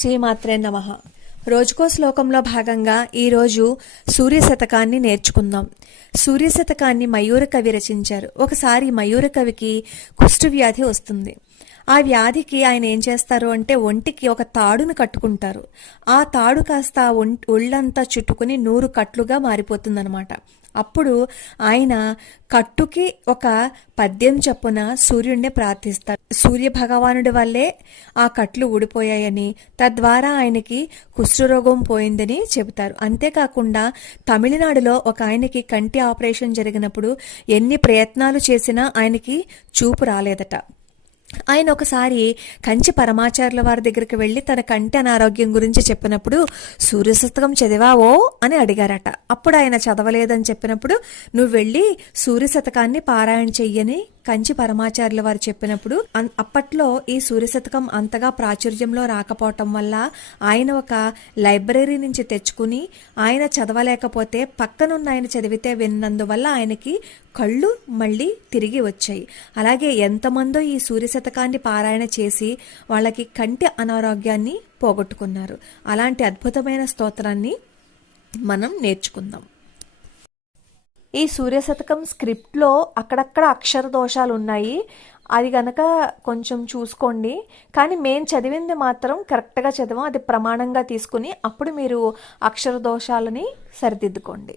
శ్రీమాత్రే నమః. రోజుకో శ్లోకంలో భాగంగా ఈరోజు సూర్య శతకాన్ని నేర్చుకుందాం. సూర్య శతకాన్ని మయూర కవి రచించారు. ఒకసారి మయూర కవికి కుష్ఠవ్యాధి వస్తుంది. ఆ వ్యాధికి ఆయన ఏం చేస్తారు అంటే ఒంటికి ఒక తాడును కట్టుకుంటారు. ఆ తాడు కాస్త ఒళ్ళంతా చుట్టుకుని 100 కట్లుగా మారిపోతుందన్నమాట. అప్పుడు ఆయన కట్టుకి ఒక పద్యం చొప్పున సూర్యుడిని ప్రార్థిస్తారు. సూర్య భగవానుడి వల్లే ఆ కట్లు ఊడిపోయాయని, తద్వారా ఆయనకి కుష్ఠరోగం పోయిందని చెబుతారు. అంతేకాకుండా తమిళనాడులో ఒక ఆయనకి కంటి ఆపరేషన్ జరిగినప్పుడు ఎన్ని ప్రయత్నాలు చేసినా ఆయనకి చూపు రాలేదట. ఆయన ఒకసారి కంచి పరమాచార్యుల వారి దగ్గరికి వెళ్ళి తన కంటి అనారోగ్యం గురించి చెప్పినప్పుడు సూర్యశతకం చదివావో అని అడిగారట. అప్పుడు ఆయన చదవలేదని చెప్పినప్పుడు నువ్వు వెళ్ళి సూర్యశతకాన్ని పారాయణ చెయ్యని కంచి పరమాచార్యుల వారు చెప్పినప్పుడు అప్పట్లో ఈ సూర్యశతకం అంతగా ప్రాచుర్యంలో రాకపోవటం వల్ల ఆయన ఒక లైబ్రరీ నుంచి తెచ్చుకుని ఆయన చదవలేకపోతే పక్కనున్న ఆయన చదివితే విన్నందువల్ల ఆయనకి కళ్ళు మళ్ళీ తిరిగి వచ్చాయి. అలాగే ఎంతమందో ఈ సూర్యశతకాన్ని పారాయణ చేసి వాళ్ళకి కంటి అనారోగ్యాన్ని పోగొట్టుకున్నారు. అలాంటి అద్భుతమైన స్తోత్రాన్ని మనం నేర్చుకుందాం. ఈ సూర్యశతకం స్క్రిప్ట్లో అక్కడక్కడ అక్షర దోషాలు ఉన్నాయి. అది గనక కొంచెం చూసుకోండి. కానీ మేము చదివింది మాత్రం కరెక్ట్గా చదివాం. అది ప్రమాణంగా తీసుకుని అప్పుడు మీరు అక్షర దోషాలని సరిదిద్దుకోండి.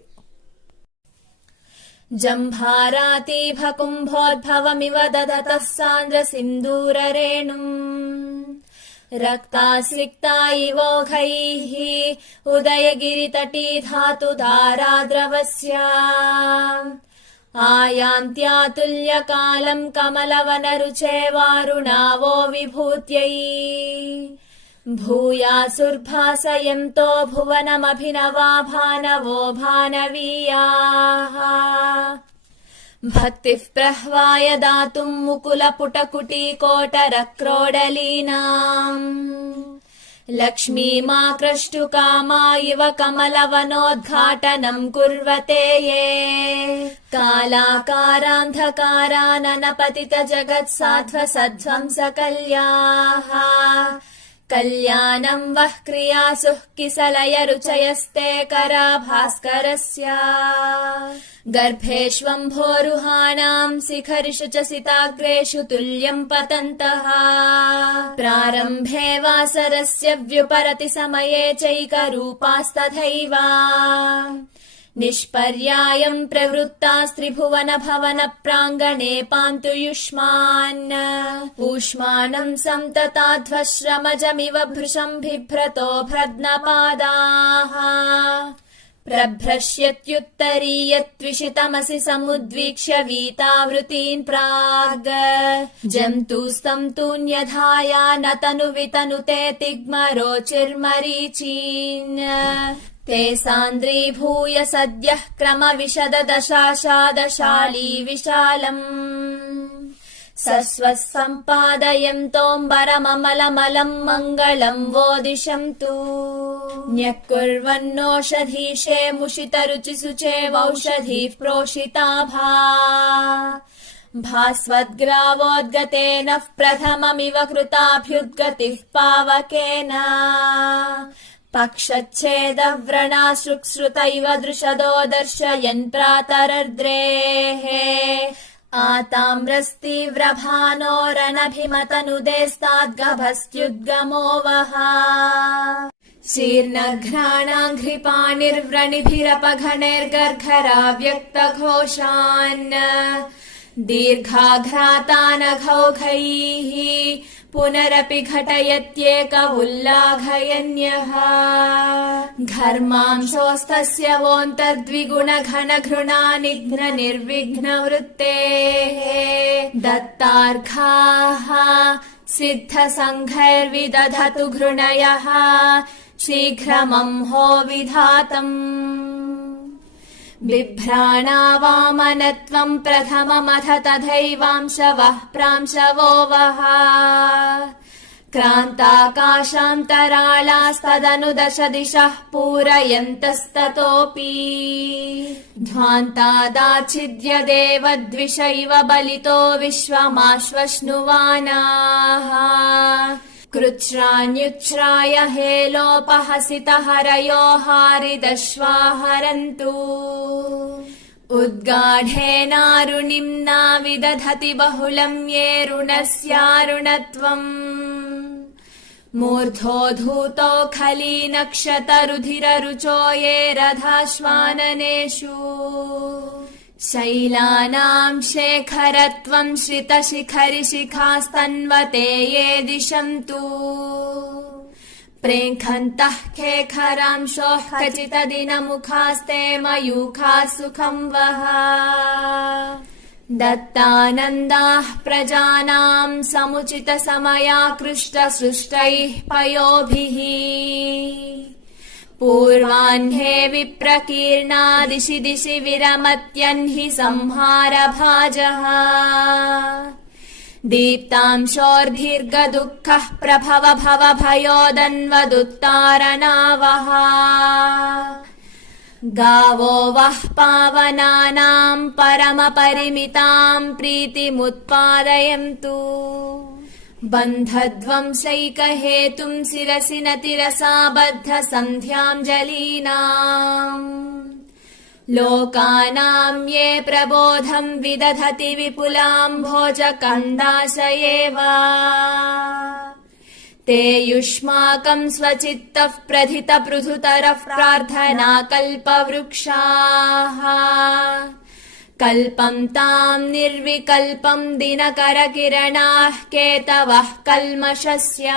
జంభారాతీభ కుంభోద్భవమివ దదతః సాంద్ర సింధూరరేణుం రక్తాస్లిక్తా ఇవోఘైః ఉదయగిరితటీ ధాతు ధారాద్రవస్య ఆయాంత్యాతుల్యకాలం కమలవనరుచే వారుణావో విభూత్యై భూయాసుర్భాసయంతో భువనమభినవా భానవో భానవీయాః భక్తిః ప్రహ్వాయ దాతుం ముకులపుటకుటీకోటరక్రోడలీనాం లక్ష్మీమాక్రష్టుకామా ఇవ కమలవనోద్ఘాటనం కుర్వతే యే కాలాకారాంధకారాననపతిత జగత్సాధ్వసధ్వంసకల్యాః కళ్యాణం వః క్రియాసుః కిసలయ రుచయస్తే కరా భాస్కరస్య గర్భేష్వంభోరుహాణాం శిఖరిషు చ సితాగ్రేషు తుల్యం పతంతః ప్రారంభే వాసరస్య వ్యుపరతి సమయే చైకరూపాస్తథైవ నిష్పర్యాయం ప్రవృత్తాస్త్రిభువన భవన ప్రాంగణే పాంతుయుష్మాన్ ఊష్మానం సంతతాధ్వశ్రమజమివ భృశం బిభ్రతో భ్రద్నపాదాః ప్రభ్రశ్యత్యుత్తరీయత్విషితమసి సముద్వీక్ష్య వీతావృతీన్ ప్రాగ్ జంతూస్తం తూన్యధాయాన తను వితనుతే తిగ్మరోచిర్మరీచీన్ ते सान्द्रीभूय सद्यः क्रमविशददशाशादशाली विशालम् सस्वः सम्पादयन्तोऽम्बरममलमलम् मङ्गलम् वो दिशन्तु न्यक्कुर्वन्नोषधीशे मुषितरुचिसुचेवौषधीः प्रोषिताभा भास्वद्ग्रावोद्गतेन प्रथममिव कृताभ्युद्गतिः पावकेन पक्षच्छेदव्रणाश्रुश्रुत इव दृशदो दर्शयन् प्रातरर्द्रेः आताम्रस्तीव्रभानोरनभिमतनुदेस्ताद्गभस्त्युद्गमो वः शीर्णघ्राणाङ्घ्रिपाणिर्व्रणिभिरपघणैर्गर्घराव्यक्तघोषान् दीर्घाघ्रातानघौघैः पुनरपि घटयत्येक उल्लाघयन्यः घर्मांशोस्तस्य वोऽन्तर्द्विगुणघनघृणानिघ्न निर्विघ्नवृत्तेः दत्तार्घाः सिद्धसङ्घैर्विदधतु घृणयः शीघ्रमंहो विधातम् बिभ्राणावामनत्वं प्रथममथ तथैवांशवः प्रांशवो वः क्रान्ताकाशान्तराळास्तदनु दश दिशः पूरयन्तस्ततोऽपि ध्वान्तादाच्छिद्यदेव द्विषैव बलितो विश्वमाश्वश्नुवानाः कृच्छ्रान्युच्छ्राय हेलोपहसितहरयो हारिदश्वाहरन्तु उद्गाढेनारुणिं नाविदधति बहुलं ये ऋणस्यारुणत्वम् मूर्धोधूतो खलीनक्षतरुधिररुचो ये रथाश्वाननेषु शैलानां शेखरत्वं श्रितशिखरिशिखास्तन्वते ये दिशन्तु प्रेङ्खन्तः खेखरांशोः खचितदिनमुखास्ते मयूखाः सुखं वह दत्तानन्दाः प्रजानां समुचितसमयाकृष्टसृष्टैः पयोभिः पूर्वाह्ने विप्रकीर्णा दिशि दिशि विरमत्यन्हि संहारभाजः दीप्तांशोर्दीर्घदुःखः प्रभव भव भयोदन्वदुत्तारणावः गावो वः पावनानां परमपरिमितां प्रीतिमुत्पादयन्तु बन्धध्वंसैकहेतुं शिरसि नतिरसा बद्धसन्ध्याञ्जलीनाम् लोकानां ये प्रबोधं विदधति विपुलाम्भोजकन्दाशयेव ते युष्माकं स्वचित्तः प्रथितपृथुतरः प्रार्थना कल्पवृक्षाः कल्पं तां निर्विकल्पं दिनकरकिरणाः केतवः कल्मषस्य